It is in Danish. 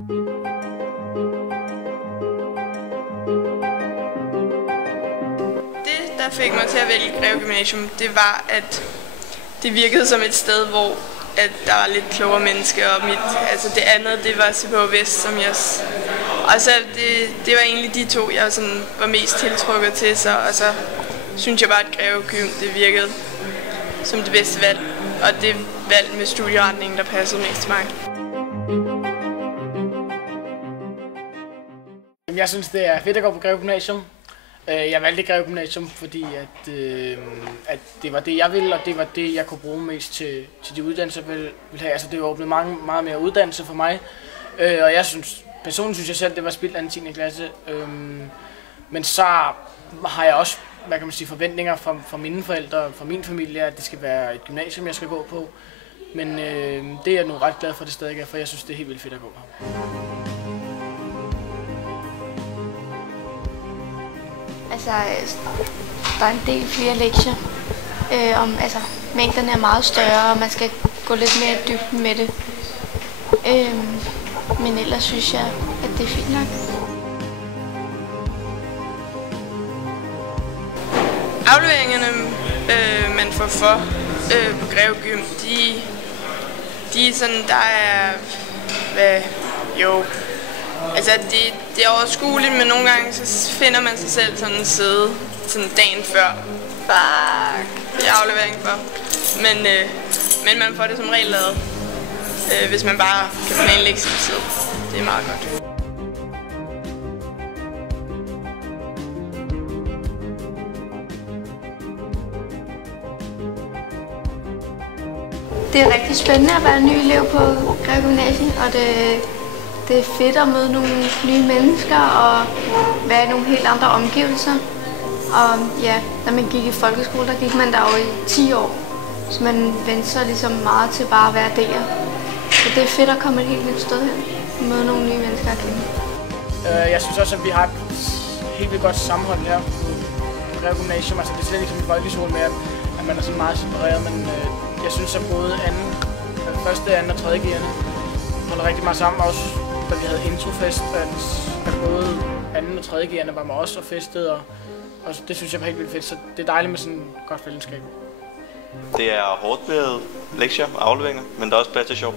Det, der fik mig til at vælge Greve Gymnasium, det var, at det virkede som et sted, hvor at der var lidt klogere mennesker, og det andet, det var CPH Vest, som jeg... Og så det var egentlig de to, jeg sådan var mest tiltrukket til, og så synes jeg bare, at Greve Gym, det virkede som det bedste valg, og det valg med studieretningen, der passede mest til mig. Jeg synes, det er fedt at gå på Greve Gymnasium. Jeg valgte Greve Gymnasium, fordi at det var det, jeg ville, og det var det, jeg kunne bruge mest til de uddannelser, jeg ville have. Altså, det åbnede meget mere uddannelse for mig, og personligt synes jeg selv, det var spildt af 10. klasse. Men så har jeg også, hvad kan man sige, forventninger fra mine forældre, fra min familie, at det skal være et gymnasium, jeg skal gå på. Men det er jeg nu ret glad for, det stadig er, for jeg synes, det er helt vildt fedt at gå på. Altså, der er en del flere lektier. Mængderne er meget større, og man skal gå lidt mere i dybden med det. Men ellers synes jeg, at det er fint nok. Afleveringerne, man får på Greve Gym, de er sådan, der er... Altså, det er overskueligt, men nogle gange så finder man sig selv sådan en side sådan dagen før. Fuck, det er aflevering for. Men man får det som regel lavet, hvis man bare kan planlægge sin tid. Det er meget godt. Det er rigtig spændende at være ny elev på Greve Gymnasium, og det er fedt at møde nogle nye mennesker og være i nogle helt andre omgivelser. Og ja, da man gik i folkeskole, der gik man der jo i 10 år, så man vendte sig ligesom meget til bare at være der. Så det er fedt at komme et helt nyt sted hen og møde nogle nye mennesker at kende. Jeg synes også, at vi har et helt vildt godt sammenhold her på Greve Gymnasium. Altså, det er slet ikke som i folkeskole med, at man er sådan meget separeret, men jeg synes, at både første, anden og tredje gearne holder rigtig meget sammen. Også da vi havde introfest, at både anden og tredje gearne var med os og festede, og det synes jeg var helt vildt fedt, så det er dejligt med sådan et godt fællesskab. Det er hårdt med lektier og afleveringer, men der er også plads til sjov.